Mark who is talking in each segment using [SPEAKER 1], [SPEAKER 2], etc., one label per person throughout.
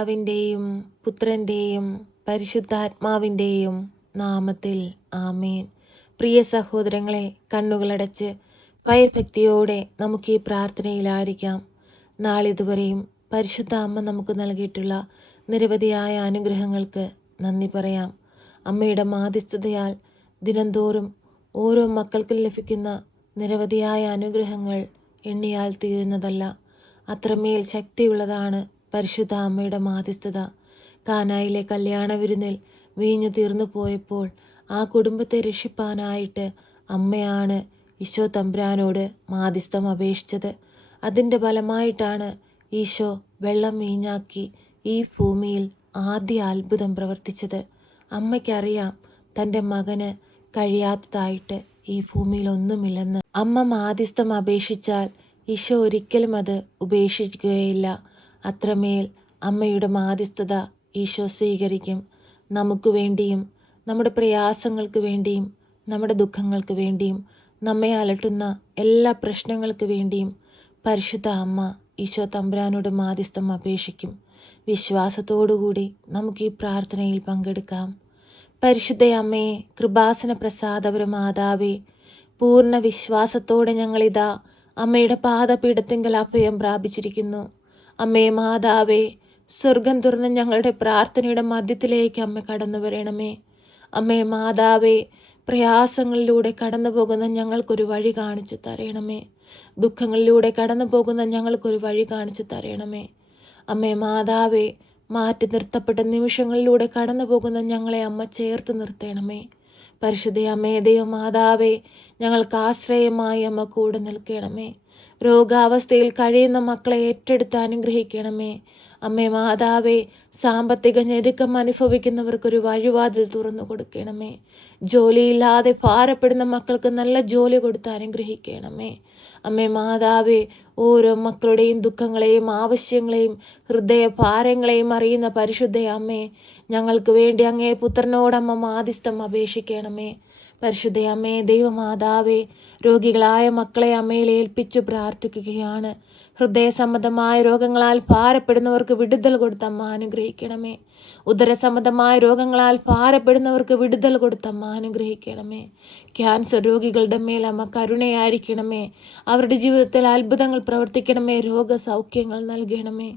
[SPEAKER 1] പിതാവിന്റെയും പുത്രന്റെയും പരിശുദ്ധാത്മാവിന്റെയും നാമത്തിൽ ആമേൻ. പ്രിയ സഹോദരങ്ങളെ കണ്ണുകളടച്ച് ഭയഭക്തിയോടെ നമുക്ക് ഈ പ്രാർത്ഥനയിലായിരിക്കാം. നാളിതുവരെയും പരിശുദ്ധ അമ്മ നമുക്ക് നൽകിയിട്ടുള്ള നിരവധിയായ അനുഗ്രഹങ്ങൾക്ക് നന്ദി പറയാം. അമ്മയുടെ മാധ്യസ്ഥതയാൽ ദിനംതോറും ഓരോ മക്കൾക്കും ലഭിക്കുന്ന നിരവധിയായ അനുഗ്രഹങ്ങൾ എണ്ണിയാൽ തീരുന്നതല്ല. അത്രമേൽ ശക്തിയുള്ളതാണ് പരിശുദ്ധ അമ്മയുടെ മാധ്യസ്ഥത. കാനായിലെ കല്യാണ വിരുന്നിൽ വീഞ്ഞു തീർന്നു പോയപ്പോൾ ആ കുടുംബത്തെ രക്ഷിപ്പാനായിട്ട് അമ്മയാണ് ഈശോ തമ്പുരാനോട് മാധ്യസ്ഥം അപേക്ഷിച്ചത്. അതിന്റെ ഫലമായിട്ടാണ് ഈശോ വെള്ളം വീഞ്ഞാക്കി ഈ ഭൂമിയിൽ ആദ്യ അത്ഭുതം പ്രവർത്തിച്ചത്. അമ്മയ്ക്കറിയാം തന്റെ മകന് കഴിയാത്തതായിട്ട് ഈ ഭൂമിയിൽ ഒന്നുമില്ലെന്ന്. അമ്മ മാധ്യസ്ഥം അപേക്ഷിച്ചാൽ ഈശോ ഒരിക്കലും അത് ഉപേക്ഷിക്കുകയില്ല. അത്രമേൽ അമ്മയുടെ മാധ്യസ്ഥത ഈശോ സ്വീകരിക്കും. നമുക്ക് വേണ്ടിയും നമ്മുടെ പ്രയാസങ്ങൾക്ക് വേണ്ടിയും നമ്മുടെ ദുഃഖങ്ങൾക്ക് വേണ്ടിയും നമ്മെ അലട്ടുന്ന എല്ലാ പ്രശ്നങ്ങൾക്ക് വേണ്ടിയും പരിശുദ്ധ അമ്മ ഈശോ തമ്പുരാനോട് മാധ്യസ്ഥം അപേക്ഷിക്കും. വിശ്വാസത്തോടുകൂടി നമുക്ക് ഈ പ്രാർത്ഥനയിൽ പങ്കെടുക്കാം. പരിശുദ്ധ അമ്മയെ കൃപാസന പ്രസാദപര മാതാവേ പൂർണ വിശ്വാസത്തോടെ ഞങ്ങളിതാ അമ്മയുടെ പാദപീഠത്തിങ്കൽ അഭയം പ്രാപിച്ചിരിക്കുന്നു. അമ്മേ മാതാവേ സ്വർഗം തുറന്ന് ഞങ്ങളുടെ പ്രാർത്ഥനയുടെ മധ്യത്തിലേക്ക് അമ്മ കടന്നു വരണമേ. അമ്മേ മാതാവേ പ്രയാസങ്ങളിലൂടെ കടന്നു പോകുന്ന ഞങ്ങൾക്കൊരു വഴി കാണിച്ചു തരണമേ. ദുഃഖങ്ങളിലൂടെ കടന്നു പോകുന്ന ഞങ്ങൾക്കൊരു വഴി കാണിച്ചു തരണമേ. അമ്മേ മാതാവേ മാറ്റി നിർത്തപ്പെട്ട നിമിഷങ്ങളിലൂടെ കടന്നു പോകുന്ന ഞങ്ങളെ അമ്മ ചേർത്ത് നിർത്തണമേ. പരിശുദ്ധ അമ്മേ ദൈവ ദൈവമാതാവേ ഞങ്ങൾക്ക് ആശ്രയമായി അമ്മ കൂടെ നിൽക്കണമേ. രോഗാവസ്ഥയിൽ കഴിയുന്ന മക്കളെ ഏറ്റെടുത്ത് അനുഗ്രഹിക്കണമേ അമ്മേ മാതാവേ സാമ്പത്തിക ഞെരുക്കം അനുഭവിക്കുന്നവർക്കൊരു വഴിവാതിൽ തുറന്നു കൊടുക്കണമേ. ജോലിയില്ലാതെ ഭാരപ്പെടുന്ന മക്കൾക്ക് നല്ല ജോലി കൊടുത്ത് അനുഗ്രഹിക്കണമേ അമ്മേ മാതാവേ ഓരോ മക്കളുടെയും ദുഃഖങ്ങളെയും ആവശ്യങ്ങളെയും ഹൃദയ ഭാരങ്ങളെയും അറിയുന്ന പരിശുദ്ധ അമ്മേ ഞങ്ങൾക്ക് വേണ്ടി അങ്ങേ പുത്രനോടമ്മ മാധ്യസ്ഥം അപേക്ഷിക്കണമേ. പരിശുദ്ധ അമ്മേ ദൈവമാതാവേ രോഗികളായ മക്കളെ അമ്മയിൽ ഏൽപ്പിച്ചു പ്രാർത്ഥിക്കുകയാണ്. ഹൃദയ സംബന്ധമായ രോഗങ്ങളാൽ ഭാരപ്പെടുന്നവർക്ക് വിടുതൽ കൊടുത്തമ്മ അനുഗ്രഹിക്കണമേ. ഉദരസംബന്ധമായ രോഗങ്ങളാൽ ഭാരപ്പെടുന്നവർക്ക് വിടുതൽ കൊടുത്തമ്മ അനുഗ്രഹിക്കണമേ. ക്യാൻസർ രോഗികളുടെ മേൽ അമ്മ കരുണയായിരിക്കണമേ. അവരുടെ ജീവിതത്തിൽ അത്ഭുതങ്ങൾ പ്രവർത്തിക്കണമേ. രോഗസൗഖ്യങ്ങൾ നൽകണമേ.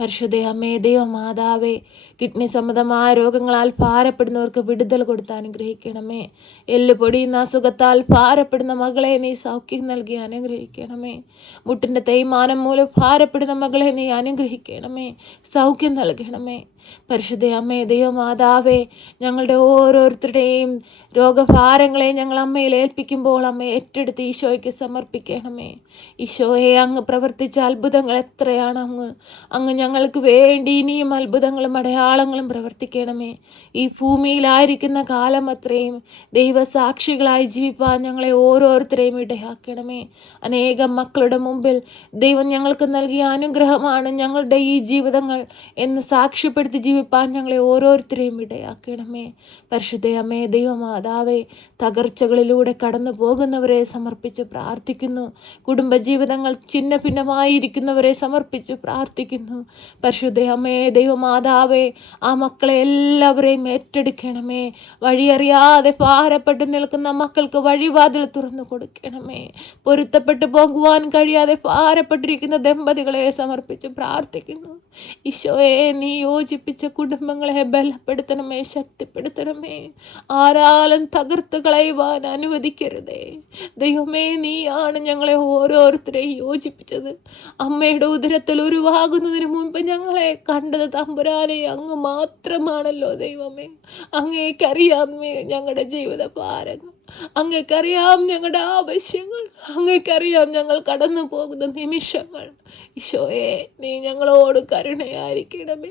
[SPEAKER 1] പരിശുദ്ധ അമ്മേ ദൈവമാതാവേ കിഡ്നി സംബന്ധമായ രോഗങ്ങളാൽ ഭാരപ്പെടുന്നവർക്ക് വിടുതൽ കൊടുത്ത് അനുഗ്രഹിക്കണമേ. എല്ല് പൊടിയുന്ന അസുഖത്താൽ ഭാരപ്പെടുന്ന മകളെ നീ സൗഖ്യം നൽകി അനുഗ്രഹിക്കണമേ. മുട്ടിന്റെ തേയ്മാനം മൂലം ഭാരപ്പെടുന്ന മകളെ നീ അനുഗ്രഹിക്കണമേ. സൗഖ്യം നൽകണമേ. പരിശുദ്ധ അമ്മേ ദൈവമാതാവേ ഞങ്ങളുടെ ഓരോരുത്തരുടെയും രോഗഭാരങ്ങളെ ഞങ്ങൾ അമ്മയിൽ ഏൽപ്പിക്കുമ്പോൾ അമ്മ ഏറ്റെടുത്ത് ഈശോയ്ക്ക് സമർപ്പിക്കണമേ. ഈശോയെ അങ്ങ് പ്രവർത്തിച്ച അത്ഭുതങ്ങൾ എത്രയാണ് അങ്ങ്? അങ്ങ് ഞങ്ങൾക്ക് വേണ്ടി ഇനിയും അത്ഭുതങ്ങളും അടയാളങ്ങളും പ്രവർത്തിക്കണമേ. ഈ ഭൂമിയിലായിരിക്കുന്ന കാലം അത്രയും ദൈവസാക്ഷികളായി ജീവിപ്പാൻ ഞങ്ങളെ ഓരോരുത്തരെയും ഇടയാക്കണമേ. അനേകം മക്കളുടെ മുമ്പിൽ ദൈവം ഞങ്ങൾക്ക് നൽകിയ അനുഗ്രഹമാണ് ഞങ്ങളുടെ ഈ ജീവിതങ്ങൾ എന്ന് സാക്ഷ്യപ്പെടുത്തി ജീവിപ്പാൻ ഞങ്ങളെ ഓരോരുത്തരെയും ഇടയാക്കണമേ. പരിശുദ്ധയമ്മേ ദൈവമാതാവേ തകർച്ചകളിലൂടെ കടന്നു പോകുന്നവരെ സമർപ്പിച്ച് പ്രാർത്ഥിക്കുന്നു. കുടുംബജീവിതങ്ങൾ ചിന്ന ഭിന്നമായിരിക്കുന്നവരെ സമർപ്പിച്ച് പ്രാർത്ഥിക്കുന്നു. പരിശുദ്ധയമ്മേ ദൈവമാതാവേ ആ മക്കളെ എല്ലാവരെയും ഏറ്റെടുക്കണമേ. വഴിയറിയാതെ ഭാരപ്പെട്ട് നിൽക്കുന്ന മക്കൾക്ക് വഴിവാതിൽ തുറന്നു കൊടുക്കണമേ. പൊരുത്തപ്പെട്ടു പോകുവാൻ കഴിയാതെ ഭാരപ്പെട്ടിരിക്കുന്ന ദമ്പതികളെ സമർപ്പിച്ച് പ്രാർത്ഥിക്കുന്നു. ഈശോയെ നീ യോജിപ്പിച്ച കുടുംബങ്ങളെ ബലപ്പെടുത്തണമേ ശക്തിപ്പെടുത്തണമേ. ആരാലും തകർത്ത് കളയുവാൻ അനുവദിക്കരുതേ. ദൈവമേ നീയാണ് ഞങ്ങളെ ഓരോരുത്തരെയും യോജിപ്പിച്ചത്. അമ്മയുടെ ഉദരത്തിൽ ഉരുവാകുന്നതിന് മുൻപ് ഞങ്ങളെ കണ്ടത് തമ്പുരാനെ അങ്ങ് മാത്രമാണല്ലോ ദൈവമേ. അങ്ങേക്കറിയാം ഞങ്ങളുടെ ജീവിത ഭാരങ്ങൾ അങ്ങേക്കറിയാം ഞങ്ങളുടെ ആവശ്യങ്ങൾ. അങ്ങേക്കറിയാം ഞങ്ങൾ കടന്നു പോകുന്ന നിമിഷങ്ങൾ. ഈശോയെ നീ ഞങ്ങളോട് കരുണയായിരിക്കണമേ.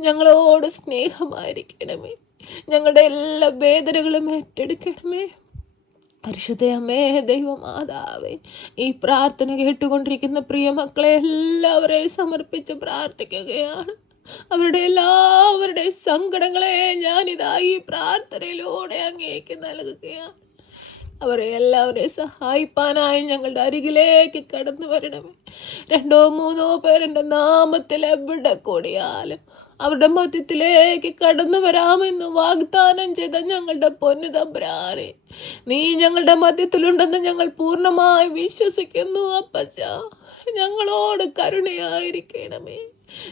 [SPEAKER 1] ഞങ്ങളോട് സ്നേഹമായിരിക്കണമേ. ഞങ്ങളുടെ എല്ലാ വേദനകളും ഏറ്റെടുക്കണമേ. പരിശുദ്ധയമ്മേ ദൈവമാതാവേ ഈ പ്രാർത്ഥന കേട്ടുകൊണ്ടിരിക്കുന്ന പ്രിയ മക്കളെ എല്ലാവരെയും സമർപ്പിച്ച് പ്രാർത്ഥിക്കുകയാണ്. അവരുടെ എല്ലാവരുടെ സങ്കടങ്ങളെ ഞാനിതാ ഈ പ്രാർത്ഥനയിലൂടെ അങ്ങേക്ക് നൽകുകയാണ്. അവരെ എല്ലാവരെയും സഹായിപ്പാനായി ഞങ്ങളുടെ അരികിലേക്ക് കടന്നു വരണമേ രണ്ടോ മൂന്നോ പേരെന്റെ നാമത്തിൽ എവിടെ കൂടിയാലും അവരുടെ മധ്യത്തിലേക്ക് കടന്നു വരാമെന്ന് വാഗ്ദാനം ചെയ്ത ഞങ്ങളുടെ പൊന്നു നീ ഞങ്ങളുടെ മധ്യത്തിലുണ്ടെന്ന് ഞങ്ങൾ പൂർണമായി വിശ്വസിക്കുന്നു അപ്പച്ച. ഞങ്ങളോട് കരുണയായിരിക്കണമേ.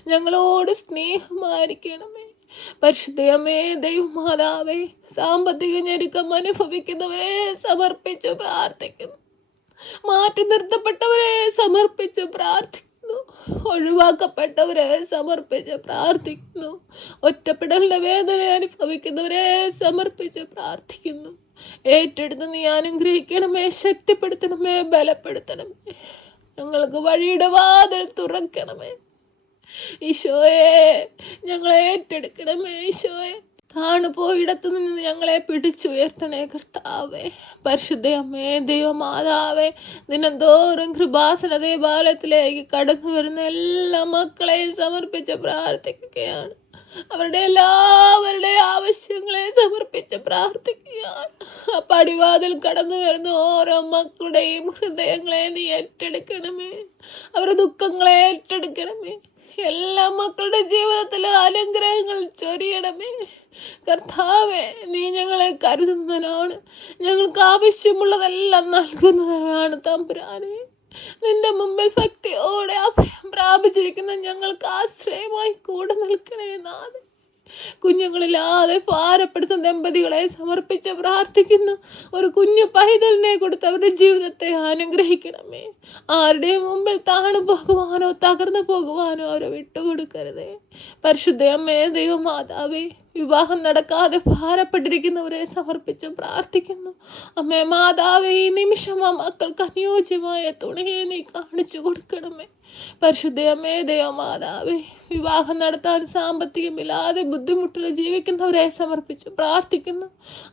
[SPEAKER 1] ഞങ്ങളോട് സ്നേഹമായിരിക്കണമേ. പരിശുദ്ധയമേ ദൈവമാതാവേ സാമ്പത്തിക ഞെരുക്കം അനുഭവിക്കുന്നവരെ സമർപ്പിച്ചു പ്രാർത്ഥിക്കുന്നു. മാറ്റി നിർത്തപ്പെട്ടവരെ സമർപ്പിച്ചു പ്രാർത്ഥിക്കുന്നു. ഒഴിവാക്കപ്പെട്ടവരെ സമർപ്പിച്ച് പ്രാർത്ഥിക്കുന്നു. ഒറ്റപ്പെടലിന്റെ വേദന അനുഭവിക്കുന്നവരെ സമർപ്പിച്ച് പ്രാർത്ഥിക്കുന്നു. ഏറ്റെടുത്ത് നീ അനുഗ്രഹിക്കണമേ ശക്തിപ്പെടുത്തണമേ ബലപ്പെടുത്തണമേ. ഞങ്ങൾക്ക് വഴിയുടെ വാതിൽ തുറക്കണമേ. ഈശോയെ ഞങ്ങളെ ഏറ്റെടുക്കണമേ ഈശോയെ. താണു പോയിടത്തു നിന്ന് ഞങ്ങളെ പിടിച്ചുയർത്തണേ കർത്താവേ. പരിശുദ്ധ അമ്മേ ദൈവമാതാവേ ദിനംതോറും കൃപാസന ദേവാലയത്തിലേക്ക് കടന്നു വരുന്ന എല്ലാ മക്കളെയും സമർപ്പിച്ച് പ്രാർത്ഥിക്കുകയാണ്. അവരുടെ എല്ലാവരുടെ ആവശ്യങ്ങളെ സമർപ്പിച്ച് പ്രാർത്ഥിക്കുകയാണ്. ആ പടിവാതിൽ കടന്നു വരുന്ന ഓരോ മക്കളുടെയും ഹൃദയങ്ങളെ നീ ഏറ്റെടുക്കണമേ. അവരുടെ ദുഃഖങ്ങളെ ഏറ്റെടുക്കണമേ. എല്ലാ മക്കളുടെ ജീവിതത്തിൽ അനുഗ്രഹങ്ങൾ ചൊരിയണമേ. കർത്താവേ നീ ഞങ്ങളെ കരുതുന്നവനാണ്. ഞങ്ങൾക്ക് ആവശ്യമുള്ളതെല്ലാം നൽകുന്നവനാണ് തമ്പുരാനെ. നിന്റെ മുമ്പിൽ ഭക്തിയോടെ അഭയം പ്രാപിച്ചിരിക്കുന്ന ഞങ്ങൾക്ക് ആശ്രയമായി കൂടെ നിൽക്കണേ നാഥൻ കുഞ്ഞുങ്ങളില്ലാതെ ഭാരപ്പെടുത്തുന്ന ദമ്പതികളെ സമർപ്പിച്ച് പ്രാർത്ഥിക്കുന്നു. ഒരു കുഞ്ഞു പൈതലിനെ കൊടുത്ത് അവരുടെ ജീവിതത്തെ അനുഗ്രഹിക്കണമേ. ആരുടെയും മുമ്പിൽ താണു പോകുവാനോ തകർന്നു പോകുവാനോ അവരെ വിട്ടുകൊടുക്കരുതേ. പരിശുദ്ധ അമ്മേ ദൈവമാതാവേ വിവാഹം നടക്കാതെ ഭാരപ്പെട്ടിരിക്കുന്നവരെ സമർപ്പിച്ച് പ്രാർത്ഥിക്കുന്നു. അമ്മേ മാതാവേ ഈ നിമിഷം ആ മക്കൾക്ക് അനുയോജ്യമായ തുണയെ നീ കാണിച്ചു കൊടുക്കണമേ. പരിശുദ്ധ അമ്മേ ദൈവമാതാവേ വിവാഹം നടത്താൻ സാമ്പത്തികമില്ലാതെ ബുദ്ധിമുട്ടിൽ ജീവിക്കുന്നവരെ സമർപ്പിച്ചു പ്രാർത്ഥിക്കുന്നു.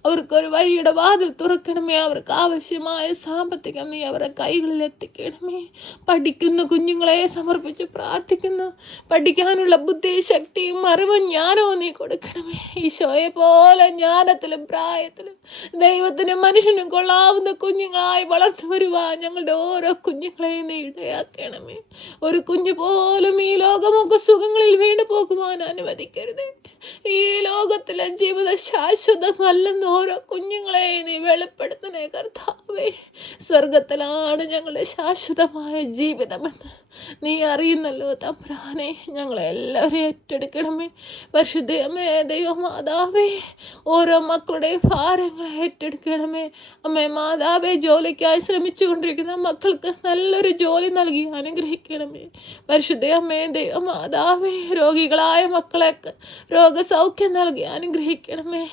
[SPEAKER 1] അവർക്കൊരു വഴിയുടെ വാതിൽ തുറക്കണമേ. അവർക്ക് ആവശ്യമായ സാമ്പത്തികം നീ അവരുടെ കൈകളിൽ എത്തിക്കണമേ. പഠിക്കുന്ന കുഞ്ഞുങ്ങളെ സമർപ്പിച്ച് പ്രാർത്ഥിക്കുന്നു. പഠിക്കാനുള്ള ബുദ്ധി ശക്തിയും അറിവും ജ്ഞാനവും നീ കൊടുക്കണമേ. ഈശോയെ പോലെ ജ്ഞാനത്തിലും പ്രായത്തിലും ദൈവത്തിനും മനുഷ്യനും കൊള്ളാവുന്ന കുഞ്ഞുങ്ങളായി വളർന്നു വരുവാൻ ഞങ്ങളുടെ ഓരോ കുഞ്ഞുങ്ങളെയും നീ ഇടയാക്കണമേ. ഒരു കുഞ്ഞു പോലും ഈ ലോകമൊക്കെ സുഖങ്ങളിൽ വീണു പോകുവാൻ അനുവദിക്കരുത്. ഈ ലോകത്തിലെ ജീവിത ശാശ്വതമല്ലെന്ന് ഓരോ കുഞ്ഞുങ്ങളെ നീ വെളിപ്പെടുത്തണേ കർത്താവേ. സ്വർഗത്തിലാണ് ഞങ്ങളുടെ ശാശ്വതമായ ജീവിതമെന്ന് നീ അറിയുന്നല്ലോ തമ്പ്രാനെ. ഞങ്ങളെ എല്ലാവരെയും ഏറ്റെടുക്കണമേ. പരിശുദ്ധമേ ദൈവമാതാവേ ഓരോ മക്കളുടെ ഭാരങ്ങളെ ഏറ്റെടുക്കണമേ. അമ്മേ മാതാവേ ജോലിക്കായി ശ്രമിച്ചുകൊണ്ടിരിക്കുന്ന മക്കൾക്ക് നല്ലൊരു ജോലി നൽകി അനുഗ്രഹിക്കണമേ. പരിശുദ്ധ അമ്മേ ദൈവമാതാവേ രോഗികളായ മക്കളെ രോഗസൗഖ്യം നൽകി അനുഗ്രഹിക്കണമേ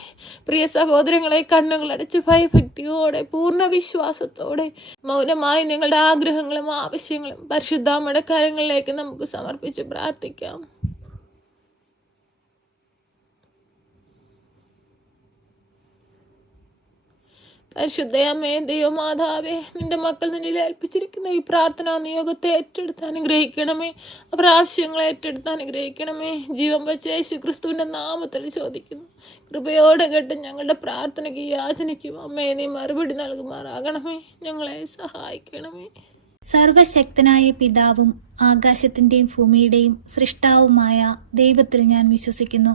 [SPEAKER 1] പ്രിയ സഹോദരങ്ങളെ കണ്ണുകൾ കണ്ണുകളടച്ച് ഭയഭക്തിയോടെ പൂർണ വിശ്വാസത്തോടെ മൗനമായി നിങ്ങളുടെ ആഗ്രഹങ്ങളും ആവശ്യങ്ങളും പരിശുദ്ധാമടക്കാരങ്ങളിലേക്ക് നമുക്ക് സമർപ്പിച്ച് പ്രാർത്ഥിക്കാം. പരിശുദ്ധയമ്മേ ദൈവമാതാവേ നിന്റെ മക്കൾ നിന്നിൽ ഏൽപ്പിച്ചിരിക്കുന്ന ഈ പ്രാർത്ഥന നിയോഗത്തെ ഏറ്റെടുത്ത് അനുഗ്രഹിക്കണമേ. പ്രാവശ്യങ്ങളെ ഏറ്റെടുത്ത് അനുഗ്രഹിക്കണമേ. ജീവൻ വെച്ച യേശു ക്രിസ്തുവിന്റെ നാമത്തിൽ ചോദിക്കുന്നു. കൃപയോടെ കേട്ട് ഞങ്ങളുടെ പ്രാർത്ഥനയ്ക്ക് യാചനയ്ക്കും അമ്മേ നീ മറുപടി നൽകുമാറാകണമേ. ഞങ്ങളെ സഹായിക്കണമേ.
[SPEAKER 2] സർവശക്തനായ പിതാവും ആകാശത്തിന്റെയും ഭൂമിയുടെയും സൃഷ്ടാവുമായ ദൈവത്തിൽ ഞാൻ വിശ്വസിക്കുന്നു.